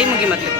ಕೈ ಮುಗಿ ಮೊದಲು.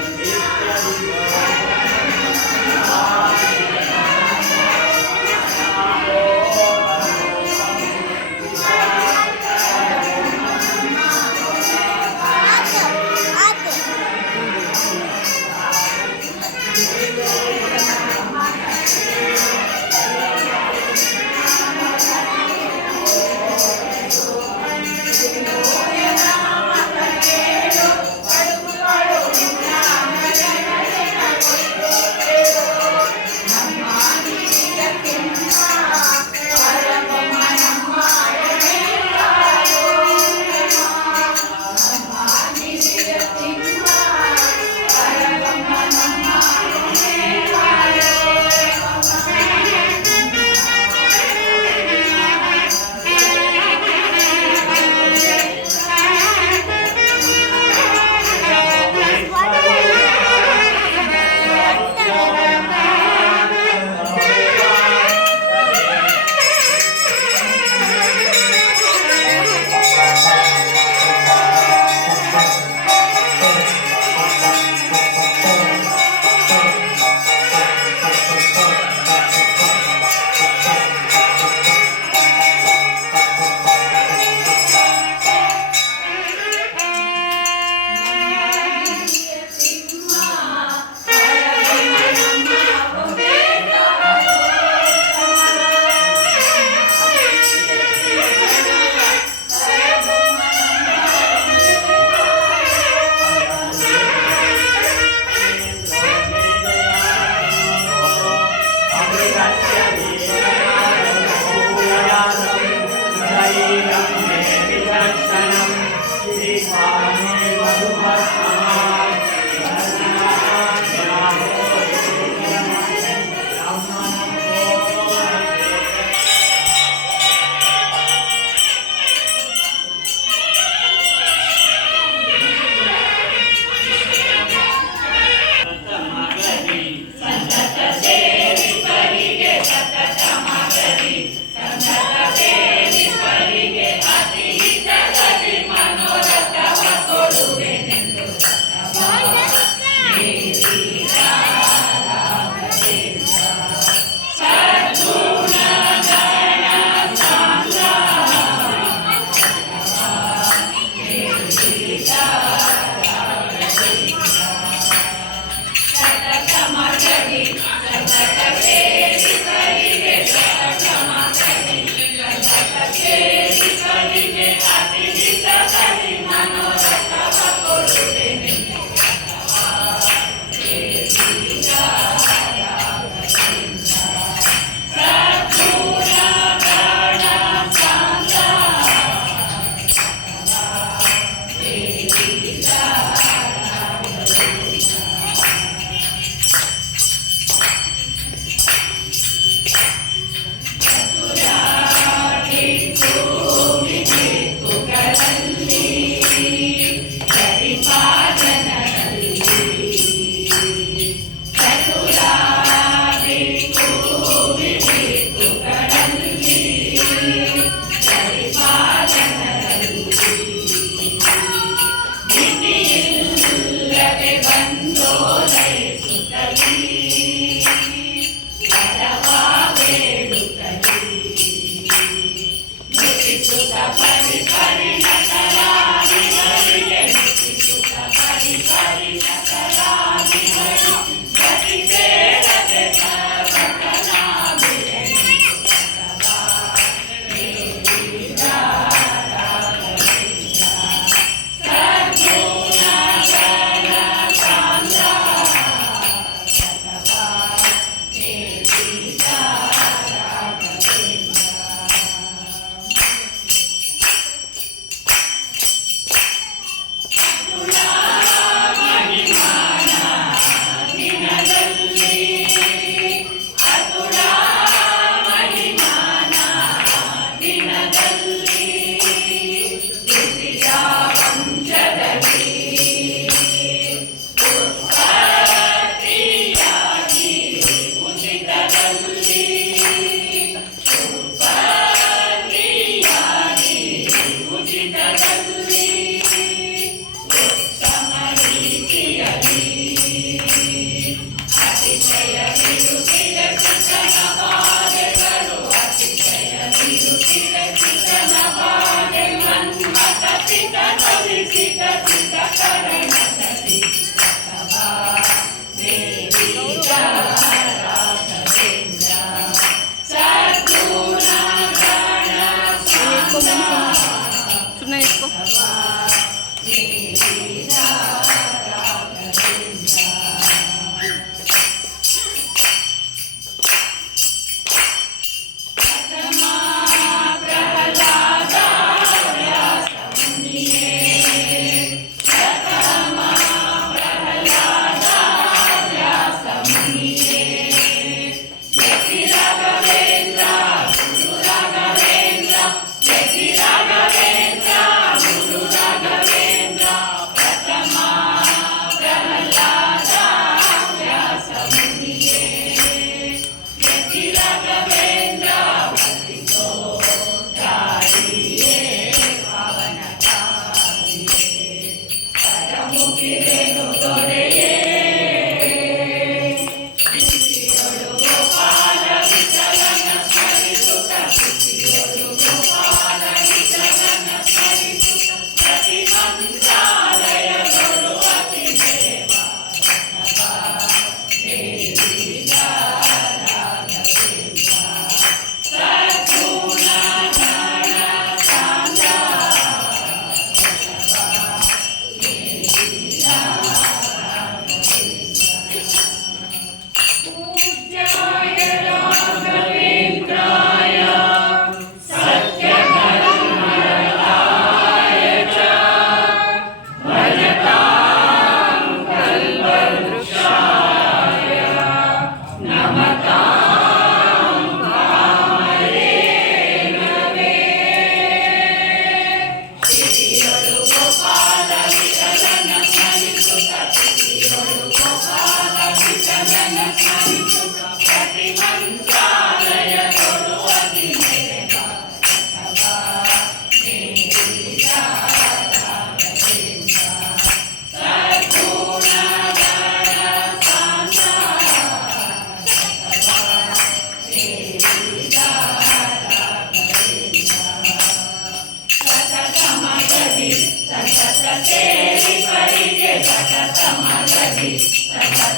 Yes.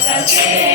Santa Fe.